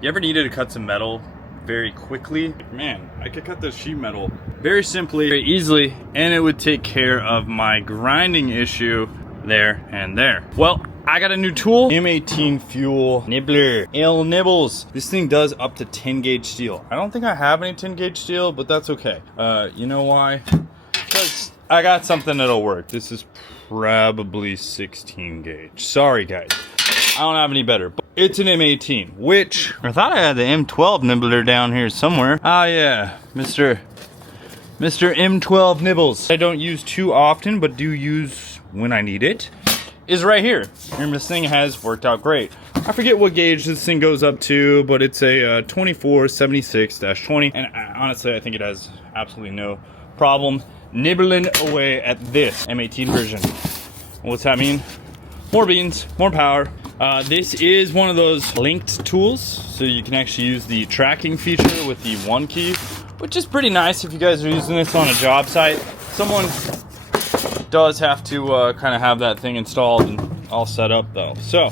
You ever needed to cut some metal very quickly? Man, I could cut this sheet metal very simply, very easily, and it would take care of my grinding issue there and there. Well, I got a new tool, M18 FUEL Nibbler, L nibbles. This thing does up to 10 gauge steel. I don't think I have any 10 gauge steel, but that's okay. You know why? Because I got something that'll work. This is probably 16 gauge. Sorry guys, I don't have any better. But it's an M18, which I thought I had the M12 Nibbler down here somewhere. Ah yeah, Mr. M12 Nibbles. I don't use too often, but do use when I need it. Is right here. And this thing has worked out great. I forget what gauge this thing goes up to, but it's a 2476-20, and honestly I think it has absolutely no problem nibbling away at this M18 version. What's that mean? More beans, more power. This is one of those linked tools, so you can actually use the tracking feature with the one key, which is pretty nice if you guys are using this on a job site. Someone does have to kind of have that thing installed and all set up though. So,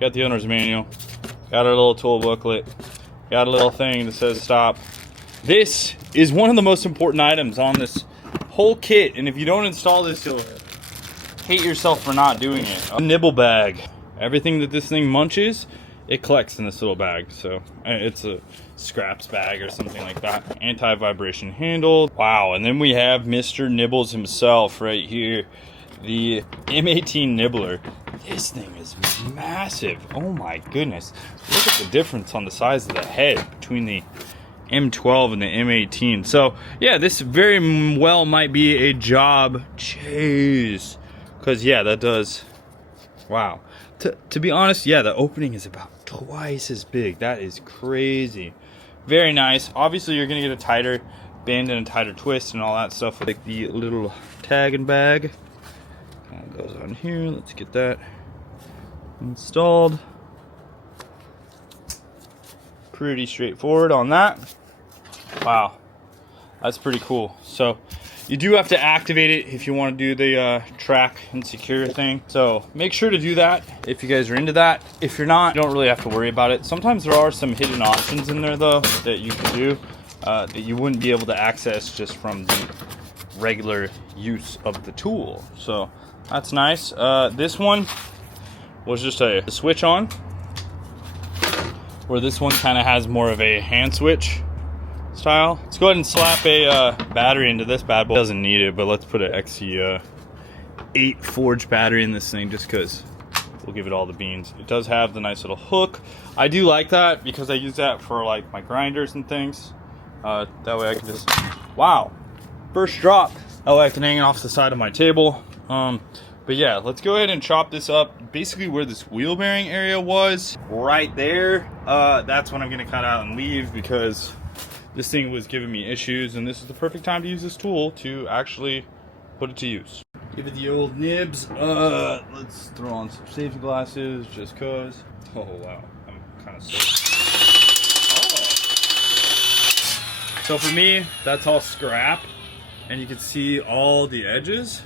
got the owner's manual, got our little tool booklet, got a little thing that says stop. This is one of the most important items on this whole kit, and if you don't install this, you'll hate yourself for not doing it. A nibble bag. Everything that this thing munches, it collects in this little bag. So it's a scraps bag or something like that. Anti-vibration handle. Wow, and then we have Mr. Nibbles himself right here. The M18 Nibbler. This thing is massive. Oh my goodness. Look at the difference on the size of the head between the M12 and the M18. So yeah, this very well might be a job chase. Because yeah, that does, wow. To be honest, yeah, the opening is about twice as big. That is crazy. Very nice. Obviously, you're going to get a tighter bend and a tighter twist and all that stuff. Like the little tag and bag. Kind of goes on here. Let's get that installed. Pretty straightforward on that. Wow. That's pretty cool. So you do have to activate it if you want to do the track and secure thing. So make sure to do that if you guys are into that. If you're not, you don't really have to worry about it. Sometimes there are some hidden options in there though that you can do that you wouldn't be able to access just from the regular use of the tool. So that's nice. This one was just a switch on, where this one kind of has more of a hand switch style. Let's go ahead and slap a battery into this bad boy. Doesn't need it, but let's put an XE8 forged battery in this thing just because we'll give it all the beans. It does have the nice little hook. I do like that because I use that for like my grinders and things. That way I can just, wow, first drop. That way I can hang it off the side of my table. But yeah, let's go ahead and chop this up. Basically where this wheel bearing area was, right there. That's what I'm gonna cut out and leave because this thing was giving me issues, and this is the perfect time to use this tool to actually put it to use. Give it the old nibs. Let's throw on some safety glasses just cause. Oh wow, I'm kind of sick. Oh. So for me, that's all scrap, and you can see all the edges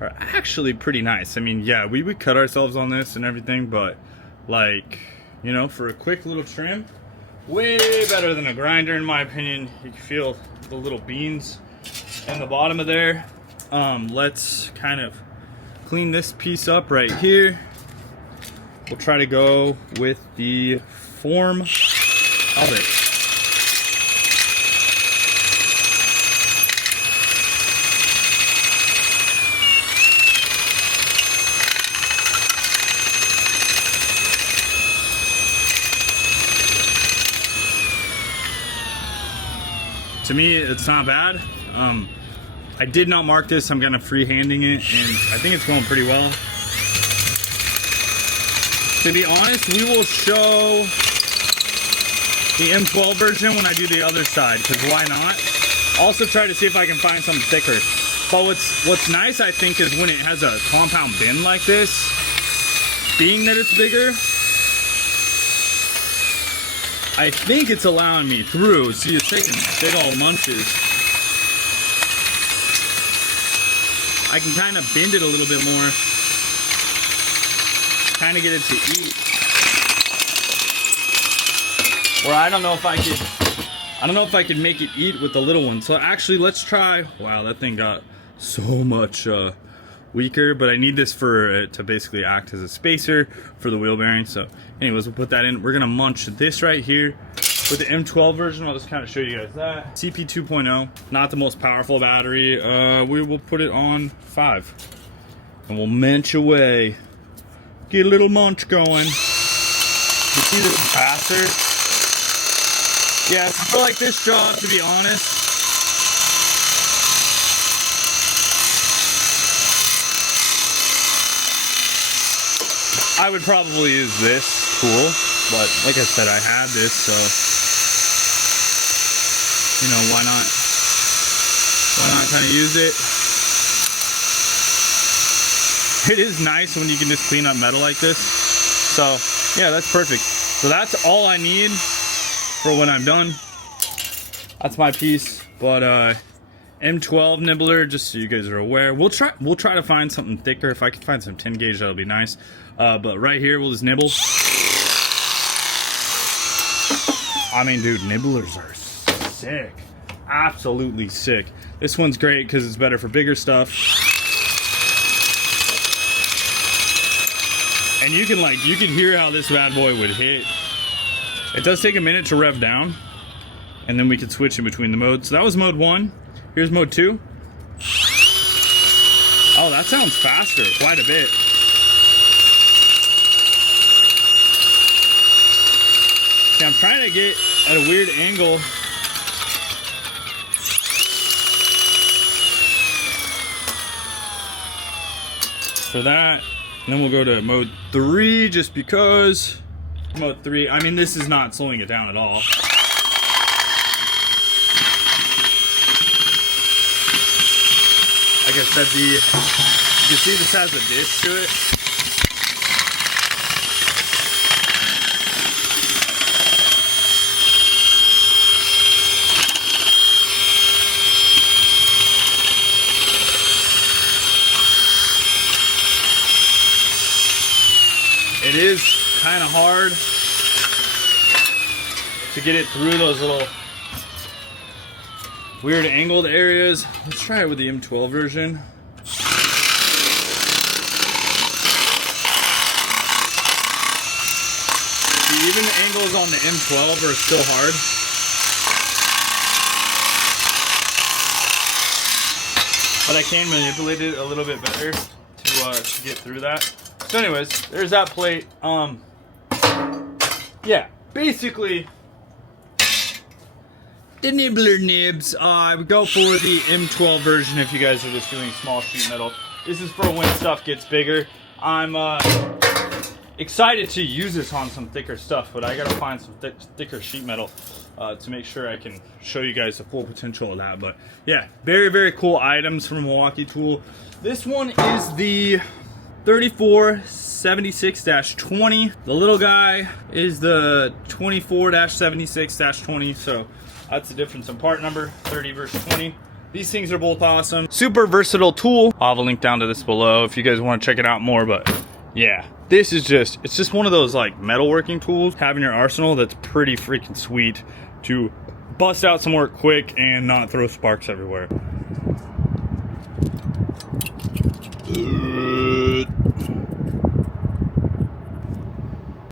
are actually pretty nice. I mean, yeah, we would cut ourselves on this and everything, but like, you know, for a quick little trim, way better than a grinder in my opinion. You can feel the little beans in the bottom of there. Let's kind of clean this piece up right here. We'll try to go with the form of it. To me, it's not bad. I did not mark this. I'm gonna freehanding it, and I think it's going pretty well. To be honest, we will show the M12 version when I do the other side, because why not? Also try to see if I can find something thicker. But what's nice, I think, is when it has a compound bend like this, being that it's bigger, I think it's allowing me through. See, it's taking big old munches. I can kind of bend it a little bit more. Kind of get it to eat. Or I don't know if I could make it eat with the little one. So actually, let's try. Wow, that thing got so much weaker, but I need this for it to basically act as a spacer for the wheel bearing. So anyways, we'll put that in. We're gonna munch this right here with the M12 version. I'll just kind of show you guys that. CP 2.0, not the most powerful battery. We will put it on 5 and we'll munch away. Get a little munch going. You see this is faster? Yeah, for like this job, to be honest, I would probably use this tool, but like I said, I had this, so you know, why not kind of use it. It is nice when you can just clean up metal like this. So yeah, that's perfect. So that's all I need for when I'm done. That's my piece. But M12 Nibbler, just so you guys are aware, we'll try to find something thicker. If I can find some 10 gauge, that'll be nice. But right here, we'll just nibble. I mean, dude, nibblers are sick. Absolutely sick. This one's great because it's better for bigger stuff. And you can hear how this bad boy would hit. It does take a minute to rev down, and then we can switch in between the modes. So that was mode 1. Here's mode 2. Oh, that sounds faster, quite a bit. See, I'm trying to get at a weird angle. For that, and then we'll go to mode 3 just because. Mode 3, I mean, this is not slowing it down at all. Like I said, you can see this has a disc to it. It is kind of hard to get it through those little weird angled areas. Let's try it with the M12 version. See, even the angles on the M12 are still hard. But I can manipulate it a little bit better to get through that. So anyways, there's that plate. Yeah, basically the Nibbler nibs. I would go for the M12 version if you guys are just doing small sheet metal. This is for when stuff gets bigger. I'm excited to use this on some thicker stuff, but I gotta find some thicker sheet metal to make sure I can show you guys the full potential of that. But yeah, very, very cool items from Milwaukee Tool. This one is the 3476-20. The little guy is the 24-76-20. So that's the difference in part number, 30 versus 20. These things are both awesome. Super versatile tool. I'll have a link down to this below if you guys want to check it out more. But yeah, this is it's just one of those like metalworking tools having your arsenal that's pretty freaking sweet to bust out some work quick and not throw sparks everywhere.